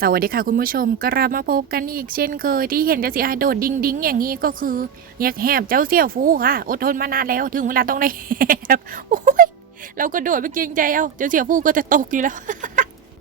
สวัสดีค่ะคุณผู้ชมกลับมาพบกันอีกเช่นเคยที่เห็นจะเสีอาโดดดิ้งดิ้งอย่างนี้ก็คืออยากแหบเจ้าเสี่ยวฟูค่ะ อดทนมานานแล้วถึงเวลาต้องได้แหบโอ้ยเราก็โดดไปเกรงใจเอาเจ้าเสี่ยวฟูก็จะตกอยู่แล้ว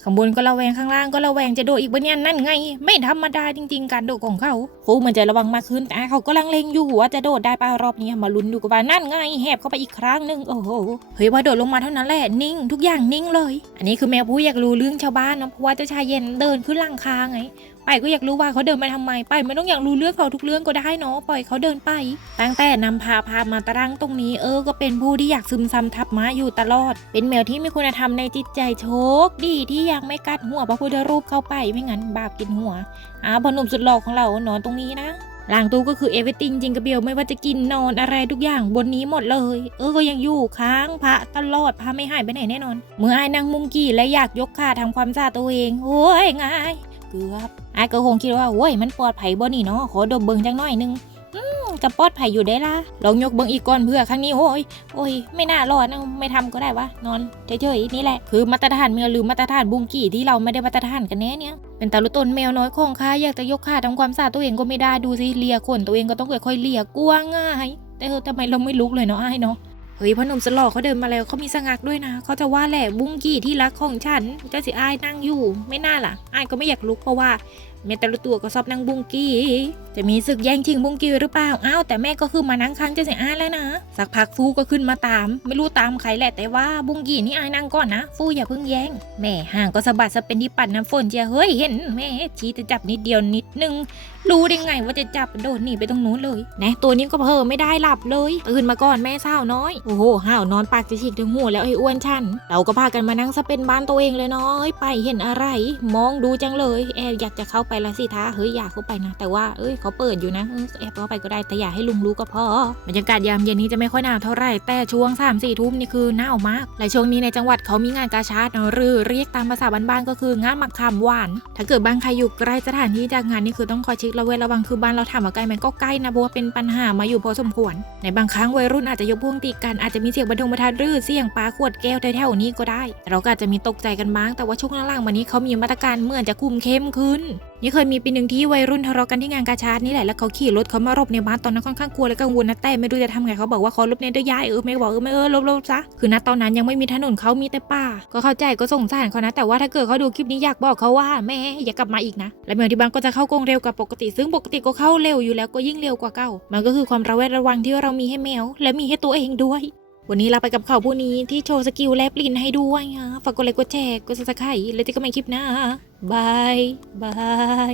ข้างบนก็ระแวงข้างล่างก็ระแวงจะโดดอีกบนเนี่ยนั่นไง ไม่ธรรมดาจริง ๆ การโดดของเขาฟูมันจะระวังมากขึ้นแต่เขากำลังเลงอยู่ว่าจะโดดได้ป่ารอบนี้มาลุ้นดูกันว่านั่นไงแหบเข้าไปอีกครั้งหนึ่งโอ้โหเฮ้ยพอโดดลงมาเท่านั้นแหละนิ่ง ทุกอย่างนิ่งเลย อันนี้คือแมวผู้อยากรู้เรื่องชาวบ้านนะเพราะว่าเจ้าชายเย็นเดินขึ้นหลังคาไงไปก็อยากรู้ว่าเขาเดินมาทำไมไปไม่ต้องอยากรู้เรื่องเขาทุกเรื่องก็ได้เนาะปล่อยเขาเดินไป ตั้งแต่นำพาพามาตรังตรงนี้ เออก็เป็นผู้ที่อยากซึมซับทับม้าอยู่ตลอด เป็นแมวที่มีคุณธรรมในจิตใจโชคดีที่ยังไม่กัดหัวพระพุทธรูปเข้าไปไม่งั้นบาปกินหัวอ้าวพอหนุ่มสุดหล่อของเรานอนตรงนี้นะหลังตู้ก็คือเอเวอร์ติงจริงกระเบียวไม่ว่าจะกินนอนอะไรทุกอย่างบนนี้หมดเลย เออก็ยังอยู่ค้างพระตลอดพระไม่หายไปไหนแน่นอนเมื่อไอ้นางมุงกี้และอยากยกขาทำความสะอาดตัวเองโอ้ยง่ายเกือบไอ้ก็คงคิดว่าโว้ยมันปลอดภัยบ่นี่เนาะขอดมเบิงจังหน่อยนึง กับปลอดภัยอยู่ได้ละลองยกเบิงอีกก่อนเพื่อครั้งนี้โอ้ยโอ้ยไม่น่ารอดนะไม่ทำก็ได้วะนอนเฉยๆนี่แหละคือมาตรฐานแมวหรือมาตรฐานบุงกี้ที่เราไม่ได้มาตรฐานกันแน่เนี่ยเป็นตาลุตนแมวน้อยของข้าอยากจะยกขาทำความสะอาดตัวเองก็ไม่ได้ดูสิเลียขนตัวเองก็ต้องค่อยๆเลียกลัวง่ายแต่เออทำไมเราไม่ลุกเลยเนาะไอ้เนาะเฮ้ยพ่อหนุ่มสลอเขาเดินมาแล้วเขามีสงักด้วยนะเขาจะว่าแหละบุ้งกี้ที่รักของฉันเจ้าสิอายนั่งอยู่ ไม่น่าล่ะอายก็ไม่อยากลุกเพราะว่า แม่แต่ละตัวก็ชอบนั่งบุ้งกี้ จะมีศึกแย่งชิงบุ้งกี้หรือเปล่าอ้าวแต่แม่ก็คือมานั่งข้างเจ้าสิอายแล้วนะ สักพักฟูก็ขึ้นมาตาม ไม่รู้ตามใครแหละแต่ว่าบุ้งกี้นี่อายนั่งก่อนนะ ฟูอย่าเพิ่งแย่ง แม่ห่างก็สะบัดสะเป็นที่ปัดน้ำฝนเจียเฮ้ยเห็นแม่ชี้จะจับนิดเดียวนิดนึงรู้ได้ไงว่าจะจับโดดหนีไปตรงนู้นเลยนะตัวนี้ก็เพ้อไม่ได้หลับเลยตื่นมาก่อนแม่สาน้อยโอ้โหห่าวนอนปากจะฉีกถึงหัวแล้วไอ้อ้วนชันเราก็พากันมานั่งซะเป็นบ้านตัวเองเลยนาะเอ้ยไปเห็นอะไร มองดูจังเลย แอบอยากจะเข้าไปไปละสิท้าเฮ้ยอยากเข้าไปนะ แต่ว่าเอ้ยเขาเปิดอยู่นะแอบเข้าไปก็ได้แต่อย่าให้ลุงรู้ก็พอบรรยากาศยามเย็นนี้จะไม่ค่อยหนาวเท่าไหร่แต่ช่วง3ามสี่ทุ่มนี่คือหนาวมากและช่วงนี้ในจังหวัดเขามีงานกาชาดหรือเรียกตามภาษาบ้านๆก็คืองานมักคำหวาน ถ้าเกิดบ้านใครอยู่ใกล้สถานที่จากงานนี่คือต้องคอยเช็คระเวดระวังคือบ้านเราถามว่าใกล้ไหมก็ใกล้นะเพราะว่าเป็นปัญหามาอยู่พอสมควรในบางครั้งวัยรุ่นอาจจะยกพวงตีกันอาจจะมีเสียงบันทงบันทัดหรือเสียงปาขวดแก้วแถวๆนี้ก็ได้ เราก็อาจจะมีตกใจกันบ้างแต่ว่าช่วงล่างๆมานี้เขามีมาตรการเหมือนจะคุมเข้มขึ้นนี่เคยมีปีหนึ่งที่วัยรุ่นทะเลาะกันที่งานกาชาดนี่แหละแล้วเขาขี่รถเขามารบในบ้านตอนนั้นค่อนข้างกลัวและกังวลนะแต่ไม่รู้จะทำไงเขาบอกว่าขอลบในด้อยายเออไม่บอกเออไม่เออลบลบซะคือณตอนนั้นยังไม่มีถนนเขามีแต่ป่าก็เข้าใจก็สงสารเขานะ แต่ว่าถ้าเกิดเขาดูคลิปนี้อยากบอกเขาว่าแม่อย่ากลับมาอีกนะ และแมวที่บ้านก็จะเข้ากรงเร็วกว่าปกติ ซึ่งปกติก็เข้าเร็วอยู่แล้วก็ยิ่งเร็วกว่าเก่ามันก็คือความระแวดระวังที่เรามีให้แมว และมีให้ตัวเองด้วย วันนี้เราไปกับเขาผู้นี้ที่โชว์สกิลแลบลิ้นให้ด้วยอะฝากกดไลค์กดแชร์กดซับสไครต์แล้วเจอกันใหม่คลิปหน้าบายบาย